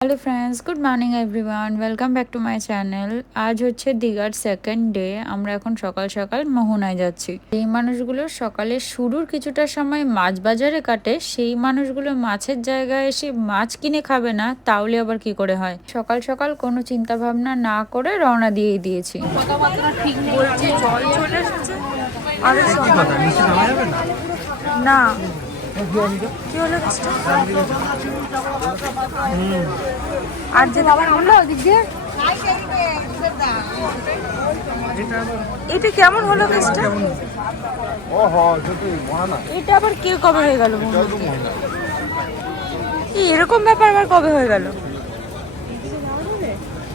Hello friends, good morning everyone, welcome back to my channel. আজ হচ্ছে দীঘার second day. আমরা এখন সকাল সকাল মোহনায় যাচ্ছি। এই মানুষগুলো সকালের শুরুর কিছুটা সময় মাছ বাজারে কাটে, সেই মানুষগুলো মাছের জায়গায় এসে মাছ কিনে খাবে না, তাহলে আবার কি করে হয়। সকাল সকাল কোনো চিন্তা ভাবনা না করে রওনা দিয়েই দিয়েছি। বলছে জল চলে এসেছে না, কি হলো আর যে আবার হলো ওদিক দিয়ে এটা কেমন হলো কেসটা? এটা আবার কে কবে হয়ে গেল? এরকম ব্যাপার আবার কবে হয়ে গেল?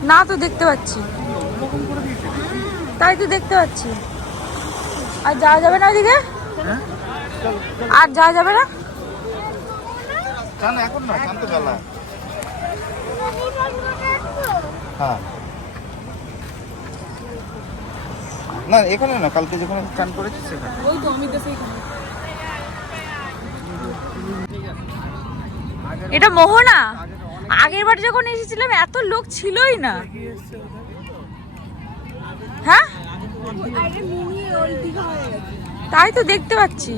না তো দেখতে পাচ্ছি, তাই তো দেখতে পাচ্ছি। আর যাওয়া যাবে না ওদিকে? আর যাওয়া যাবে না? এখন না, শান্ত বেলা। হ্যাঁ, না এখানে না, কালকে যখন স্নান করেছি সেখানে। ওই তো আমি তো সেইখানে। এটা মোহনা। আগের বার যখন এসেছিলাম এত লোক ছিলই না। হ্যাঁ, তাই তো দেখতে পাচ্ছি।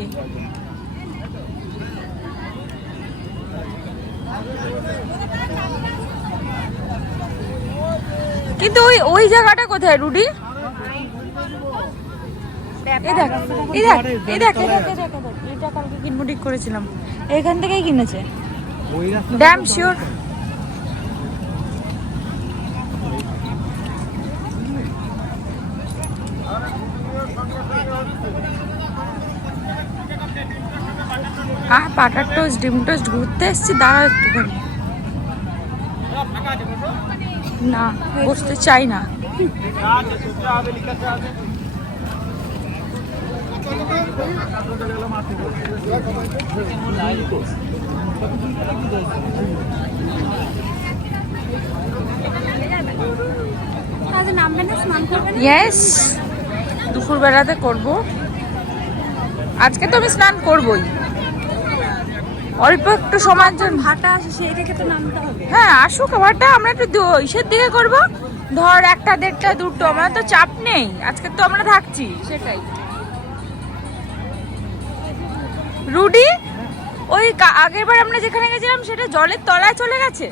কিন্তু ওই ওই জায়গাটা কোথায় রুডি? এই দেখ, এই দেখ, এই দেখ, এই দেখ, এই দেখ, এটা কালকে কিনবো ঠিক করেছিলাম, এখান থেকেই কিনেছে ড্যাম শিওর। বাটার টোস্ট, ডিম টোস্ট ঘুরতে এসছি, দাঁড়া একটুখানি। না, বসতে চাই না। ইয়েস, দুপুর বেলাতে করব। আজকে তো আমি স্নান করবই, অল্প একটু সময়ের জন্য। ভাটা আসে, সেইটাকে তো নামতে হবে। হ্যাঁ, আসুক ভাটা, আমরা একটু ইসের দিকে করব, ধর 1টা 1:30 2টো, আমরা তো চাপ নেই, আজকে তো আমরা থাকছি। সেটাই রুডি, ওই আগের বার আমরা যেখানে গেছিলাম সেটা জলের তলায় চলে গেছে।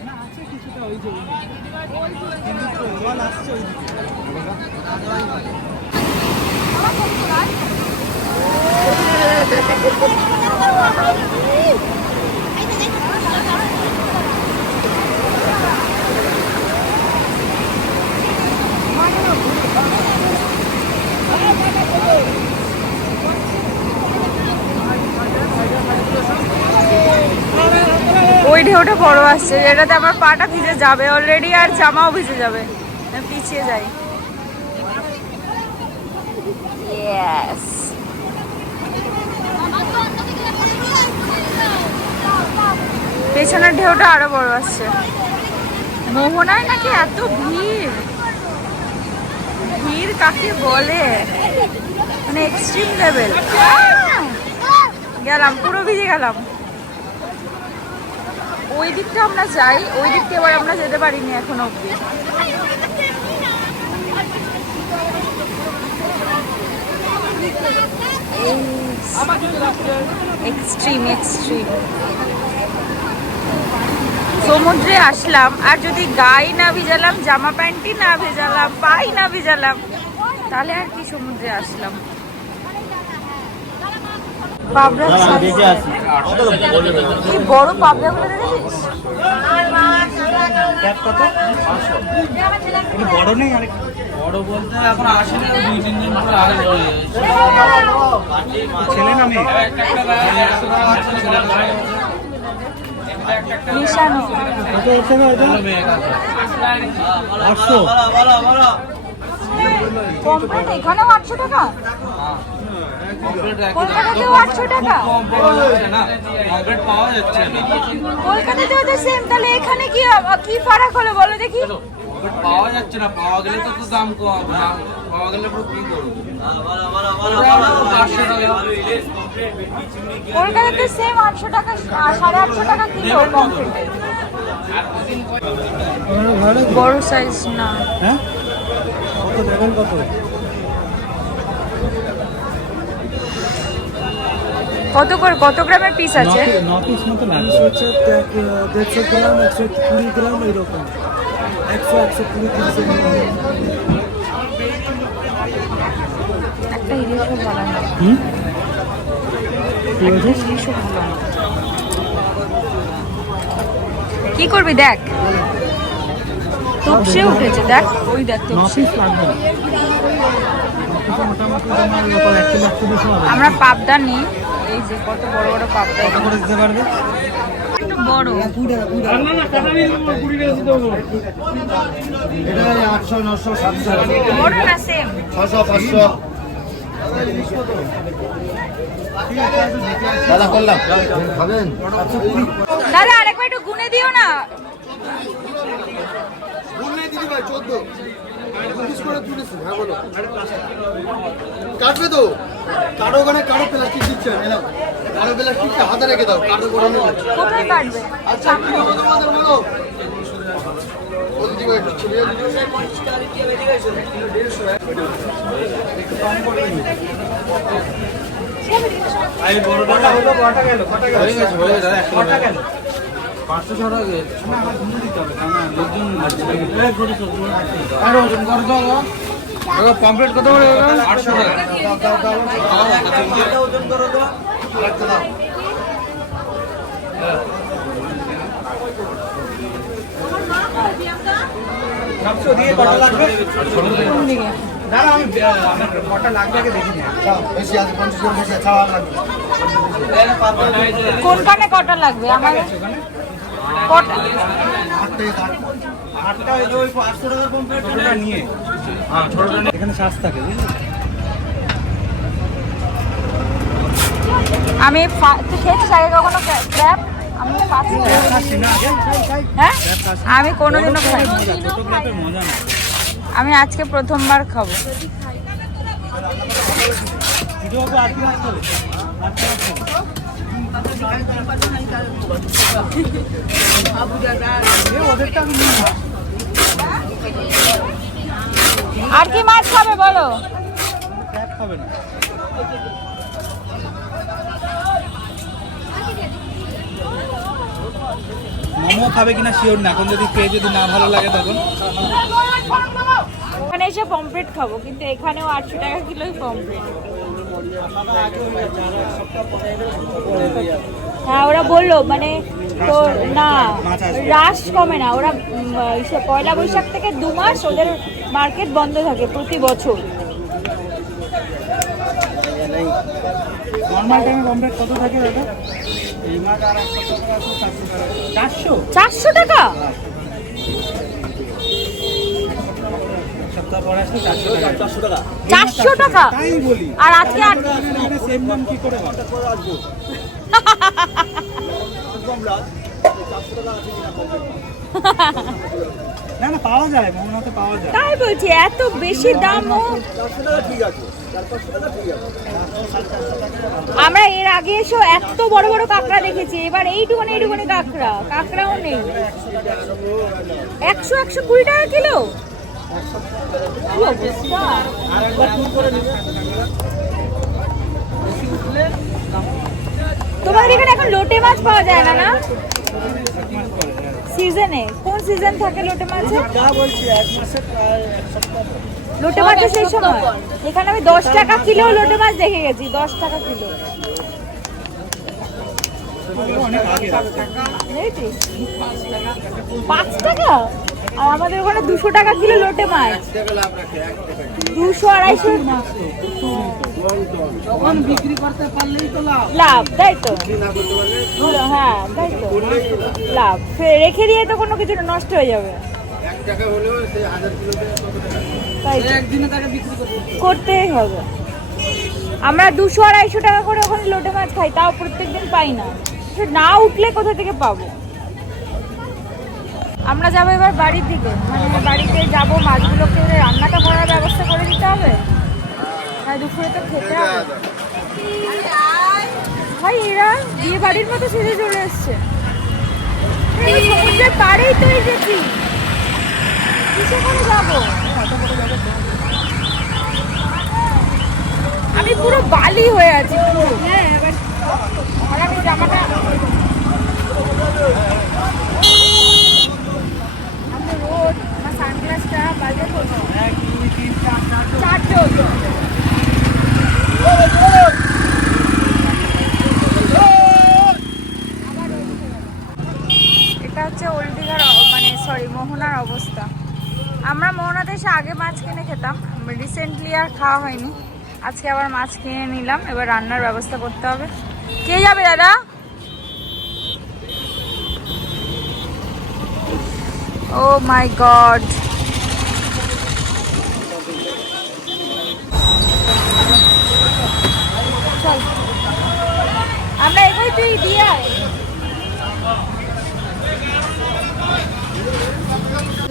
ওই ঢেউটা বড় আসছে, যেটাতে আমার পাটা ভিজে যাবে অলরেডি, আর জামাও ভিজে যাবে। পিছিয়ে যাই। ইয়েস, পেছনের ঢেউটা আরো বড় আসছে। মোহনায় নাকি এত ভিড়, ভিড় কাকে বলে, মানে এক্সট্রিম লেভেল। গেলাম, পুরো ভিজে গেলাম। ওই দিকটা আমরা যাই, ওই দিকটা এবার আমরা যেতে পারিনি এখনো অব্দি। Extreme extreme. সমুদ্রে আসলাম, আর যদি গায়ে না ভিজালাম, জামা প্যান্টই না ভেজালাম, পাই না ভিজালাম, তাহলে আর কি সমুদ্রে আসলাম। পাবড়া, কি বড় পাবড়া গুলো দেখেছিস? বড় নেই, বড় বলতে এখন আসেনি, 2-3 দিন পরে আসবে। ছেলে না মেয়ে? নিশানো কমপ্লিট, এখানেও 800 টাকা, কলকাতাতেও 800 টাকা। পাওয়া যাচ্ছে না, কলকাতাতেও তো সেম, তাহলে এখানে কি কি ফারাক হলো বলো দেখি? পাওয়া যাচ্ছে না, পাওয়া গেলে তো দাম কম, পাওয়া গেলে পুরো কি করবো। কলকাতাতে সেম 800 টাকা, 850 টাকা কিলো কমপ্লিট। বড় সাইজ না। হ্যাঁ কত দেবেন কত? কত গ্রামের পিস আছে? 9 পিস মতো লাগবে। হচ্ছে 150 গ্রাম, 120 গ্রাম এরকম, 100 120 পিস। একটা ইলিশও ভালো না। ইলিশও ভালো না। কি করবি দেখ, তপসে উঠেছে দেখ, ওই দেখ 9 তপসে। পিস লাগবে। মোটামুটি তোমার লোকাল 1 কিলো 120 হবে। আমরা পাবদা নিই, এই যে কত বড় বড় পাবদা, কত করে দিতে পারবে? একটু বড়। এটা 800 900 700 বড় না সেম? 600 500 দাদা করলাম খাবেন? দাদা আরেকবার একটু গুনে দিও না। কাটবে তো কারো ওখানে কারো প্লাস্টিক দিচ্ছে না, কারো প্লাস্টিকটা হাতে রেখে দাও, কারো করে নেবে। কোথায় কাটবে? আচ্ছা কি হবে তোমাদের বলো? বলছি একটু ছেড়ে আই বড়টা হলো কটা গেল? কটা গেল? হয়ে গেছে কটা গেল? 500 টাকা গেছে। না আমার ঘুরে দিতে হবে, কারণ লোকজন এই ঘুরে সব ঘুরে থাকতে। আর ওজন করে দাও গো। দেখো পমফ্রেট কত করে? 800 টাকা। ওজন করো তো আরেকটা দাও। সবচেয়ে দিয়ে কটা লাগবে? দাঁড়া আমি আমার কটা লাগবে আগে দেখি না। চাও, বেশি আছে 50 গ্রাম বেশি আছে, চাওয়া লাগবে। কোনখানে কটা লাগবে আমার? কটা? 8 থেকে 8 আটটা হলো ওই 500 টাকার কমপ্লিট ছোটটা নিয়ে। হ্যাঁ ছোটটা নিয়ে এখানে শ্বাস থাকে বুঝলি? আমি তুই খেয়েছিস আগে কখনো ক্র্যাব? আমি ফার্স্ট। খাচ্ছি না আগে। হ্যাঁ, আমি কোনোদিনও খাই। ছোট ক্র্যাপের মজা না। আমি আজকে প্রথমবার খাবো। ভিডিও তো আর কি আসতে হবে? ওদেরটা আমি নিই না। আর কি মাছ খাবে বলো? ক্র্যাপ খাবে না। মোমো খাবে কিনা শিওর না, এখন যদি খেয়ে যদি না ভালো লাগে তখন। এখানে এসে পমফ্রেট খাবো, কিন্তু এখানেও 800 টাকা কিলোই পমফ্রেট। হ্যাঁ ওরা বললো মানে তো না, রাশ কমে না ওরা। পয়লা বৈশাখ থেকে 2 মাস ওদের মার্কেট বন্ধ থাকে প্রতি বছর। নর্মাল টাইমে কমপ্লিট কত থাকে দাদা? এই মাছ আর 100 টাকা আছে 400 টাকা। 400 টাকা? সপ্তাহ পরে আসলে 400 টাকা। 400 টাকা? তাই বলি। আর আজকে সেম দাম কি করে হবে? না না পাওয়া যায়, মোমোতে পাওয়া যায়। তাই বলছি, এত বেশি দাম? আমরা এর আগে এসে এত বড় বড় কাঁকড়া দেখেছি, এবার এইটুকুনি কাঁকড়াও নেই। 100-120 টাকা কিলো? কি অবস্থা! তোমাদের এখানে এখন লোটে মাছ পাওয়া যায় না? না সিজনে? কোন সিজন থাকে লোটে মাছের? যা বলছি এক মাসে প্রায় এক সপ্তাহ। লোটে মাছের সেই সময় এখানে আমি 10 টাকা কিলো লোটে মাছ দেখে গেছি। 10 টাকা কিলো অনেক আগে। দেখেছিস? 5 টাকা? আর আমাদের ওখানে 200 টাকা কিলো লোটে মাছ। 200-250 যখন বিক্রি করতে পারলেই তো লাভ। লাভ, তাই তো? হ্যাঁ তাই তো, লাভ। রেখে দিয়ে তো কোনো কিছু নষ্ট হয়ে যাবে। 1 টাকা হলেও সেই 1000 কিলোতে তাই তো, একদিনে তাকে বিক্রি করতেই হবে। আমরা 200-250 টাকা করে ওখানে লোটে মাছ খাই, তাও প্রত্যেকদিন পাই না। না উঠলে কোথা থেকে পাবো? আমরা যাবো এবার বাড়ির দিকে, মানে বাড়িতে যাবো, মাছগুলোকে রান্নাটা করার ব্যবস্থা করে দিতে হবে। তাই দুপুরে তো খেতে হবে। ভাই এরা বিয়ে বাড়ির মতো সেজে চলে এসছে। সমুদ্রের পাড়েই তো এসেছি, কিসে করে যাবো? আমি পুরো বালি হয়ে আছি পুরো। আর আমি জামাটা আমি রোদ, আমার সানগ্লাসটা বাজে করবো 4টে হতো। এটা হচ্ছে ওল্ড দীঘার মানে সরি মোহনার অবস্থা। আমরা মোহনাতে এসে আগে মাছ কিনে খেতাম, রিসেন্টলি আর খাওয়া হয়নি। আজকে আবার মাছ কিনে নিলাম, এবার রান্নার ব্যবস্থা করতে হবে। কে যাবে দাদা? ও মাই গড, আমরা এগোই, তুই দিয়ে আয়।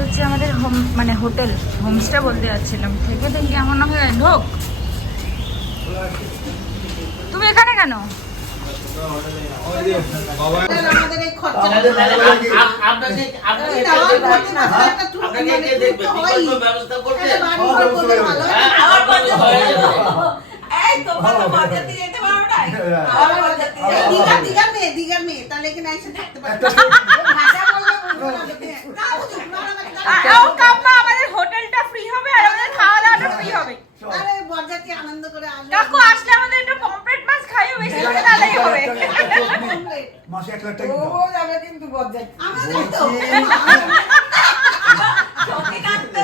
হচ্ছে আমাদের হোম মানে হোটেল, হোমস্টে বলতে যাচ্ছিলাম, থেকে দেখি এমন না হয়ে ঢোক। তুমি এখানে কেন? আমাদের হোটেলটা ফ্রি হবে আর আমাদের খাওয়া দাওয়াটা ফ্রি হবে। আনন্দ করে কাকু আসলে আমাদের একটু পমফ্রেট মাছ খাইও, বেশি করে তাহলেই হবে। মাসে 1 লাখ টাকা ও যাবে কিন্তু বজ্জাতি আমাদের তো সত্যি কাটতে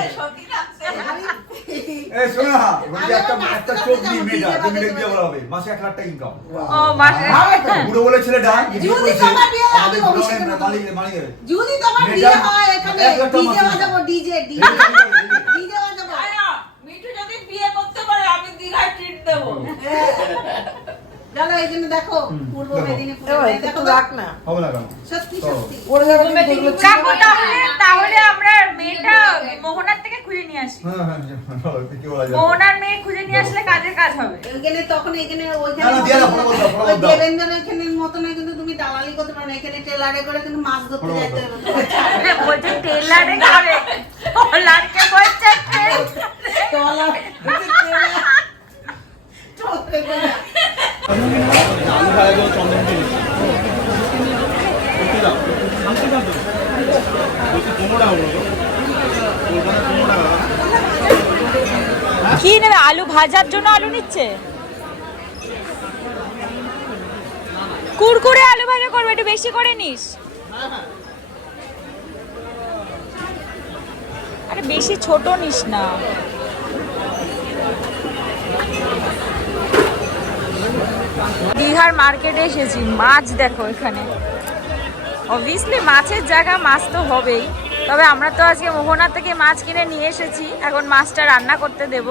এই শোনো না, বলি একটা চোখ দিয়ে মেয়েটা, তুমি দেখতে বলা হবে মাসে 1 লাখ টাকা ইনকাম। ও মাসে বুড়ো বলেছিল ডান, যদি তোমার বিয়ে হয় আমি অভিষেকের মতো যদি তোমার বিয়ে হয় এখানে ডিজে বাজাবো, ডিজে বাজাবো। মিঠু যদি বিয়ে করতে পারে আমি দীঘায় ট্রিট দেবো। জানো এই জন্য দেখো পূর্ব মেদিনীপুরে দেখো রাখ না হবে না কেন? সত্যি সত্যি কাকু তাহলে আমরা মেয়েটা মোহনার থেকে খুঁজে নিয়ে আসি। হ্যাঁ কি বলা যায়, মোহনার মেয়ে খুঁজে নিয়ে আসলে কাজের কাজ হবে। এখানে তখন এখানে না, ওইখানে না, দিয়ে দাও, ফটো দাও, ফটো দাও। দেবেন্দ্র এখানে মতো না, কিন্তু তুমি দালালি করতে পারো না, এখানে টেলারে করে কিন্তু মাছ ধরতে যাইতে হবে। বলছে টেলারে করে, টেলারকে বলছে কি নেবে? আলু ভাজার জন্য আলু নিচ্ছে, কুরকুরে আলু ভাজা করবে, একটু বেশি করে নিস। আরে বেশি ছোট নিস না। দীঘার মার্কেটে এসেছি, মাছ দেখো এখানে। অবভিয়াসলি মাছের জায়গা, মাছ তো হবেই। তবে আমরা তো আজকে মোহনা থেকে মাছ কিনে নিয়ে এসেছি, এখন মাছটা রান্না করতে দেব।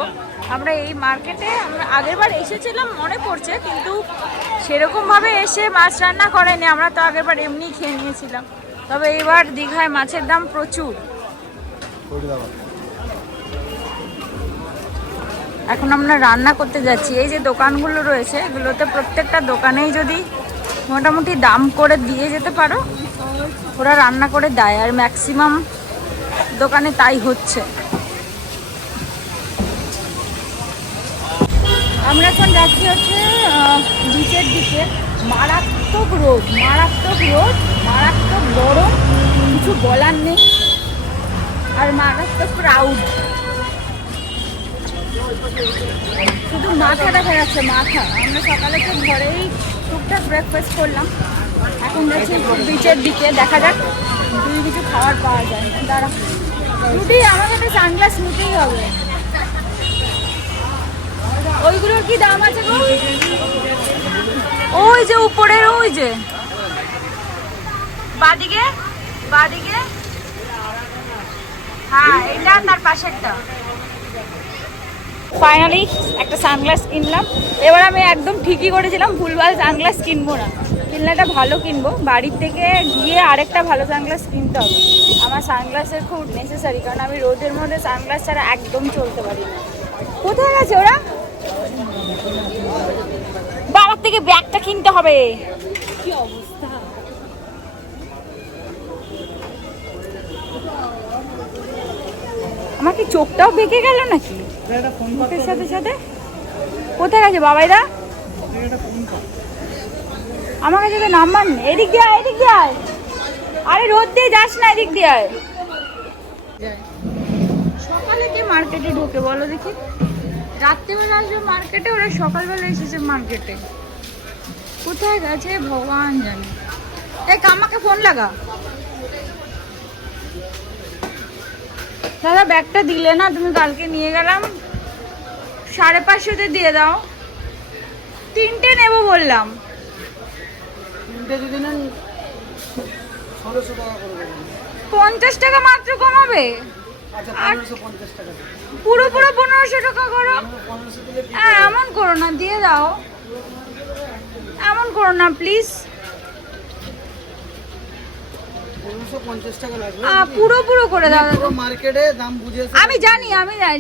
আমরা এই মার্কেটে আমরা আগেরবার এসেছিলাম মনে পড়ছে, কিন্তু সেরকমভাবে এসে মাছ রান্না করেনি, আমরা তো আগেরবার এমনি খেয়ে নিয়েছিলাম। তবে এবার দীঘায় মাছের দাম প্রচুর। এখন আমরা রান্না করতে যাচ্ছি। এই যে দোকানগুলো রয়েছে, এগুলোতে প্রত্যেকটা দোকানেই যদি মোটামুটি দাম করে দিয়ে যেতে পারো, ওরা রান্না করে দেয়, আর ম্যাক্সিমাম দোকানে তাই হচ্ছে। আমরা এখন যাচ্ছি হচ্ছে বিচের দিকে। মারাত্মক রোদ, মারাত্মক রোদ, মারাত্মক গরম, কিছু বলার নেই, আর মারাত্মক ক্রাউড। শুধু মাথা দেখা যাচ্ছে, মাথা। আমরা সকালে তো ঘরেই টুকটাক ব্রেকফাস্ট করলাম, এখন যাচ্ছি বিচের দিকে। দেখা যাক যদি কিছু খাবার পাওয়া যায়। দাঁড়া, রুটি আমাকে একটা সানগ্লাস নিতেই হবে। ওইগুলোর কি দাম আছে গো? ওই যে উপরের, ওই যে বাদিকে, বাদিকে, হ্যাঁ এটা তার পাশেরটা। ফাইনালি একটা সানগ্লাস কিনলাম। এবার আমি একদম ঠিকই করেছিলাম, ভুলভাল সানগ্লাস কিনবো না, কিনলে একটা ভালো কিনবো। বাড়ির থেকে গিয়ে আরেকটা ভালো সানগ্লাস কিনতে হবে। আমার সানগ্লাসের খুব নেসেসারি, কারণ আমি রোদের মধ্যে সানগ্লাস ছাড়া একদম চলতে পারি না। কোথায় গেছে ওরা? বাবার থেকে ব্যাগটা কিনতে হবে। কি অবস্থা! আমার কি চোখটাও বেঁকে গেল নাকি মুখের সাথে সাথে? কোথায় গেছে বাবাইদা? আমার কাছে তো নাম্বার নেই। এদিক দিয়ে আয়, এদিক দিয়ে আয়। আরে রোদ দিয়ে যাস না, এদিক দিয়ে আয়। সকালে কে মার্কেটে ঢোকে বলো দেখি? রাত্রেবেলা আসবে মার্কেটে, ওরা সকালবেলা এসেছে মার্কেটে। কোথায় গেছে ভগবান জানে। এই কামাকে ফোন লাগা। দাদা ব্যাগটা দিলে না তুমি? কালকে নিয়ে গেলাম, 550 দিয়ে দাও। 3টে নেব বললাম। 3টে যদি নেন 1600 টাকা করে দেবেন। 50 টাকা মাত্র কমাবে? আচ্ছা 1550 টাকা। পুরো 1500 টাকা করো। 1500 দিলে এমন করো না, দিয়ে দাও। এমন করো না প্লিজ। 1550 টাকা লাগবে। পুরো করে দাও। পুরো মার্কেটে দাম বুঝে আমি জানি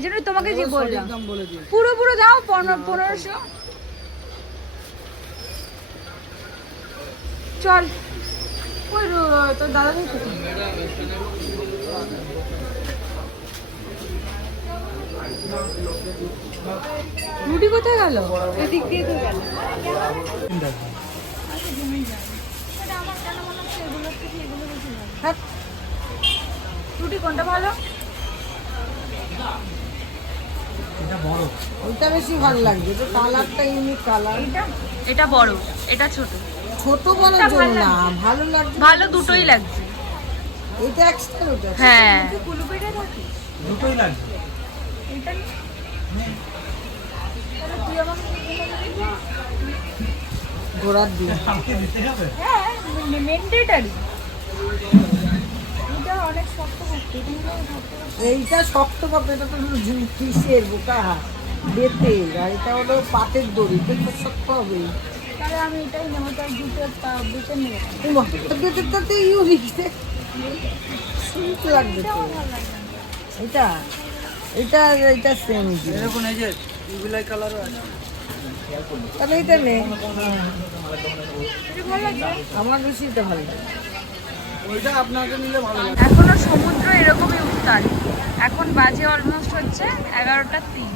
জন্য তোমাকে যে বললাম। দাম বলে দিই। পুরো দাও 1500। চল ওই তোর দাদা ভাই কোথায়? রুটি কোথায় গেল? এদিক দিয়ে তো গেল। রুটি কোনটা ভালো? ওইটা বেশি ভালো লাগছে, তো কালারটা ইউনিক কালার। এটা বড়, এটা ছোট। ছোট বলার জন্য না, ভালো লাগছে। ভালো দুটোই লাগছে। এটা এক্সট্রা ওটা। হ্যাঁ দুটোই লাগবে। এটা ঘোড়ার দিয়ে। আমাকে দিতে হবে। হ্যাঁ মেন্ডেটারি। এটা অনেক শক্ত করতে। এইটা শক্ত কাপড়, এটা তো কিসের বোকা বেতের, আর এটা হলো পাটের দড়ি, এটা তো শক্ত হবে। তাহলে আমি এটাই নেবো, তার দুটো বেছে নেবো। বেতেরটাতে ইউনিক সুন্দর লাগবে তো। এটা এটা এটা সেম। এরকম এই যে ইগুলাই কালারও আছে। তাহলে এটা নে, এটা ভালো লাগছে। আমার বেশি এটা ভালো লাগে। ওইটা আপনাকে নিলে ভালো লাগবে। এখনো সমুদ্র এরকমই উত্তাল। এখন বাজে অলমোস্ট হচ্ছে 11:03।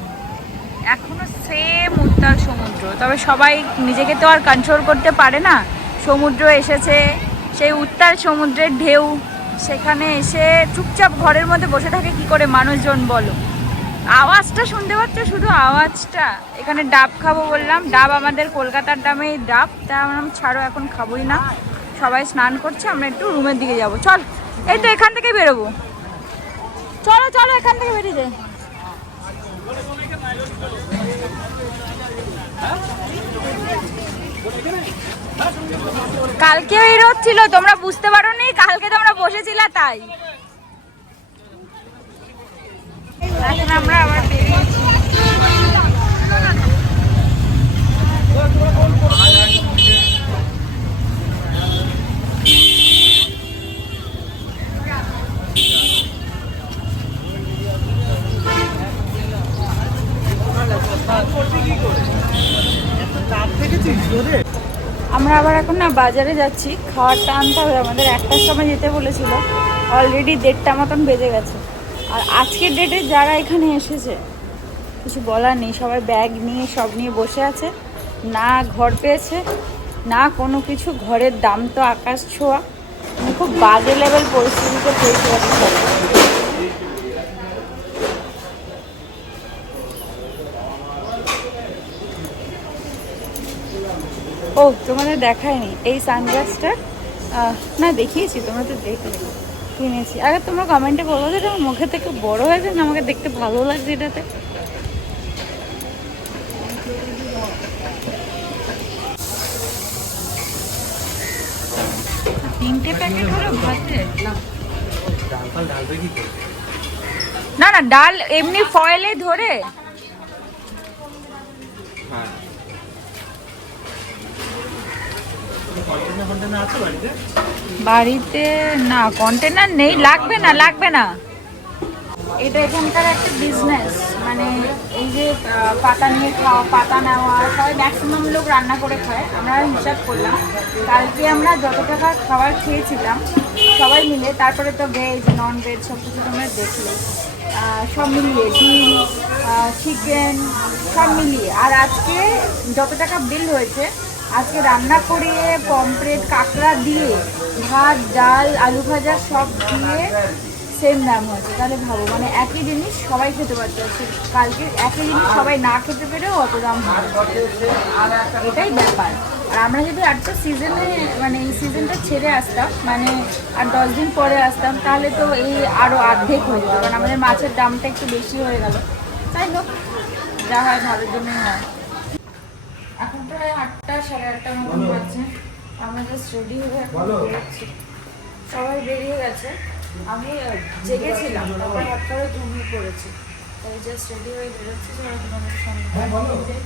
এখনো সেম উত্তাল সমুদ্র। তবে সবাই নিজেকে তো আর কন্ট্রোল করতে পারে না। সমুদ্র এসেছে, সেই উত্তাল সমুদ্রের ঢেউ, সেখানে এসে চুপচাপ ঘরের মধ্যে বসে থাকে কি করে মানুষজন বলো? আওয়াজটা শুনতে পাচ্ছ? শুধু আওয়াজটা। এখানে ডাব খাবো বললাম, ডাব আমাদের কলকাতার দামে ডাব, তা আমরা ছাড়ো এখন খাবোই না। সবাই স্নান করছে, আমরা একটু রুমের দিকে যাব। চল, এই তো এখান থেকে বেরোবো। চলো চলো এখান থেকে বেরিয়ে যাই। কালকে এই রোদ ছিল, তোমরা বুঝতে পারোনি? কালকে তোমরা বসেছিলে তাই। এখন আমরা আবার বেরিয়েছি। আমরা আবার এখন না বাজারে যাচ্ছি, খাবারটা আনতে হবে আমাদের। 1টার সময় যেতে বলেছিল, অলরেডি 1:30 মতন বেজে গেছে। আর আজকের ডেটে যারা এখানে এসেছে কিছু বলার নেই, সবাই ব্যাগ নিয়ে সব নিয়ে বসে আছে। না ঘর পেয়েছে না কোনো কিছু। ঘরের দাম তো আকাশ ছোঁয়া। খুব বাজে লেভেল পরিস্থিতিতে পৌঁছে যাচ্ছে সবাই। ও তোমাদের দেখায়নি এই সানগ্লাসটা? না দেখিয়েছি, তোমরা তো দেখলে। কিনেছি। আগে তোমরা কমেন্টে বলো যে এটা মুখে থেকে বড় হয়েছে না আমাকে দেখতে ভালো লাগছে এটাতে। তিনটে প্যাকেট হলো ভাতের। না না ডাল এমনি ফয়েলে ধরে। বাড়িতে না কন্টেনার নেই, লাগবে না। এটা এখানকার একটা বিজনেস, মানে এই যে পাতা নিয়ে খাওয়া, পাতা নেওয়া, সবাই ম্যাক্সিমাম লোক রান্না করে খায়। আমরা হিসাব করলাম কালকে আমরা যত টাকা খাবার খেয়েছিলাম সবাই মিলে, তারপরে তো ভেজ নন ভেজ সব কিছু তোমরা দেখলে, সব মিলিয়ে ডিম চিকেন সব মিলিয়ে। আর আজকে যত টাকা বিল হয়েছে, আজকে রান্না করে পমফ্রেট কাঁকড়া দিয়ে ভাত ডাল আলু ভাজা সব দিয়ে সেম দাম হয়েছে। তাহলে ভাবো, মানে একই জিনিস সবাই খেতে পারছে, কালকে একই জিনিস সবাই না খেতে পেরেও অত দাম হয়, এটাই ব্যাপার। আর আমরা যদি আরেকটা সিজনে, মানে এই সিজনটা ছেড়ে আসতাম, মানে আর 10 দিন পরে আসতাম, তাহলে তো এই আরও অর্ধেক হয়ে যেত, কারণ আমাদের মাছের দামটা একটু বেশি হয়ে গেল। তাই হোক, যা হয় ভালোর জন্যই হয়। এখন প্রায় 8টা সাড়ে 8টার মতন বাজছে, আমরা জাস্ট রেডি হয়ে এখন বেরোচ্ছি। সবাই বেরিয়ে গেছে, আমি জেগেছিলাম, তারপর হঠাৎ করে ঘুমিয়ে পড়েছি, তাই জাস্ট রেডি হয়ে বেরোচ্ছি। তোমাদের সঙ্গে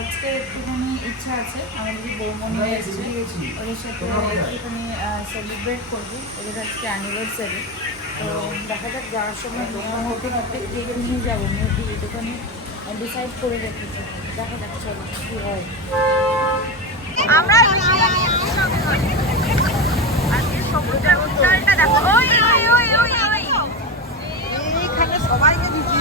আজকে একটুখানি ইচ্ছা আছে, আমাদের বৌমনি এসছে, ওদের সাথে একটুখানি সেলিব্রেট করবো, ওদের আজকে অ্যানিভার্সারি। তো দেখা যাক, যাওয়ার সময় হতে হতে কেক নিয়ে যাবো, মেয়েটি একটুখানি ডিসাইড করে রেখেছি, দেখা যাক চলো কী হয়। আমরা সমুদ্রের উত্তালটা দেখো, এইখানে সবাইকে দিচ্ছি।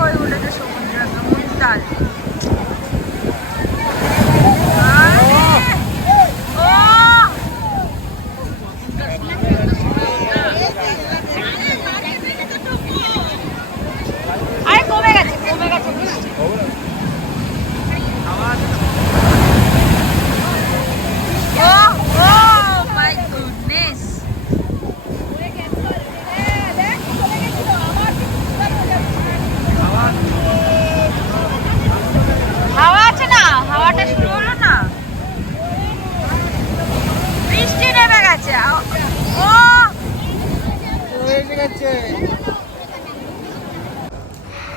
হয়ে উঠেছে সমুদ্র, উত্তাল।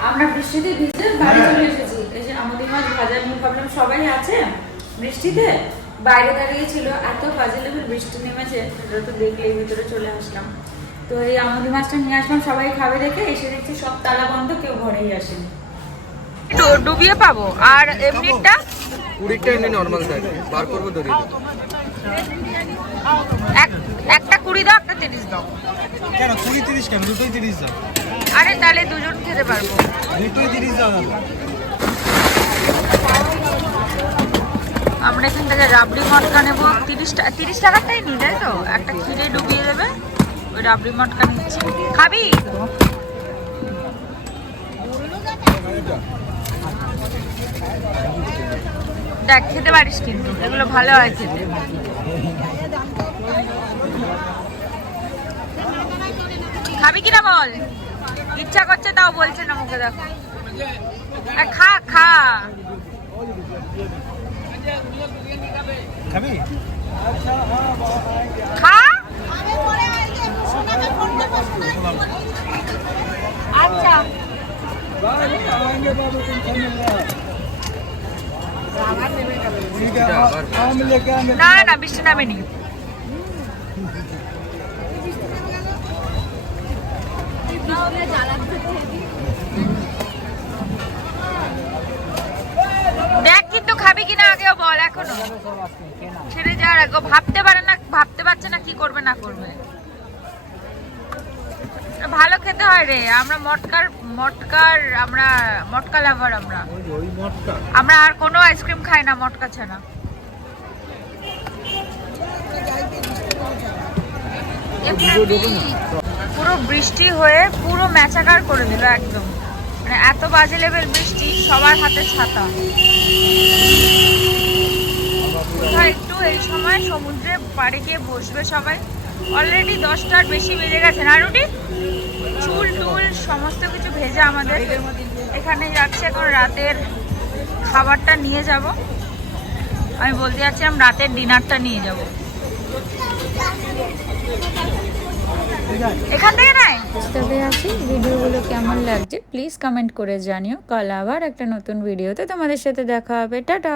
আমরা বৃষ্টিতে ভিজে বাড়ি চলে এসেছি, এসে আমাদের মাছ ভাজা নিয়ে ভাবলাম সবাই আছে, বৃষ্টিতে বাইরে দাঁড়িয়ে ছিল, এত বাজে লেভেল বৃষ্টি নেমেছে, সেটা তো দেখলেই ভিতরে চলে আসলাম। তো এই আমুদি মাছটা নিয়ে আসলাম, সবাই খাবে দেখে, এসে দেখছি সব তালা বন্ধ, কেউ ঘরেই আসেনি। ডুবিয়ে পাবো। আর এমনিটা 20টা এমনি নরমাল থাকে, বার করবো দড়ি। একটা 20 দাও, একটা 30 দাও। কেন 20-30 কেন? দুটোই 30 দাও। আরে তাহলে দুজন খেতে পারবো। দুটোই 30 দাও। আমরা এখান থেকে রাবড়ি মটকা নেবো, 30 টাকাটাই নিই, তাই তো? একটা ক্ষীরে ডুবিয়ে দেবে, ওই রাবড়ি মটকা নিচ্ছি। খাবি? দেখ, খেতে পারিস কিন্তু, এগুলো ভালো হয় খেতে। খাবি কিনা বল, ইচ্ছা করছে তাও বলছে না, মুখে দেখো। খা খা, খাবি? খা। আচ্ছা, না না বৃষ্টি নামেনি। দেখ কিন্তু খাবি কিনা আগেও বল, এখনো ছেড়ে যাওয়ার আগে ভাবতে পারে না, ভাবতে পারছে না কি করবে না করবে। ভালো খেতে হয় রে, আমরা আমরা মটকা লাভার। আমরা আর কোনো আইসক্রিম খাই না মটকা ছাড়া। পুরো বৃষ্টি হয়ে পুরো ম্যাচাকার করে দিল একদম, মানে এত বাজে লেভেল বৃষ্টি, সবার হাতে ছাতা। একটু এই সময় সমুদ্রে পাড়ে গিয়ে বসবে সবাই। অলরেডি 10টার বেশি বেজে গেছে না রুটি? চুল টুল সমস্ত কিছু ভেজা আমাদের। এখানে যাচ্ছে এখন রাতের খাবারটা নিয়ে যাব, আমি বলতে যাচ্ছিলাম রাতের ডিনারটা নিয়ে যাব এখান থেকে। নাই তবে আসি, ভিডিওগুলো কেমন লাগছে প্লিজ কমেন্ট করে জানিও। কাল আবার একটা নতুন ভিডিওতে তোমাদের সাথে দেখা হবে। টাটা।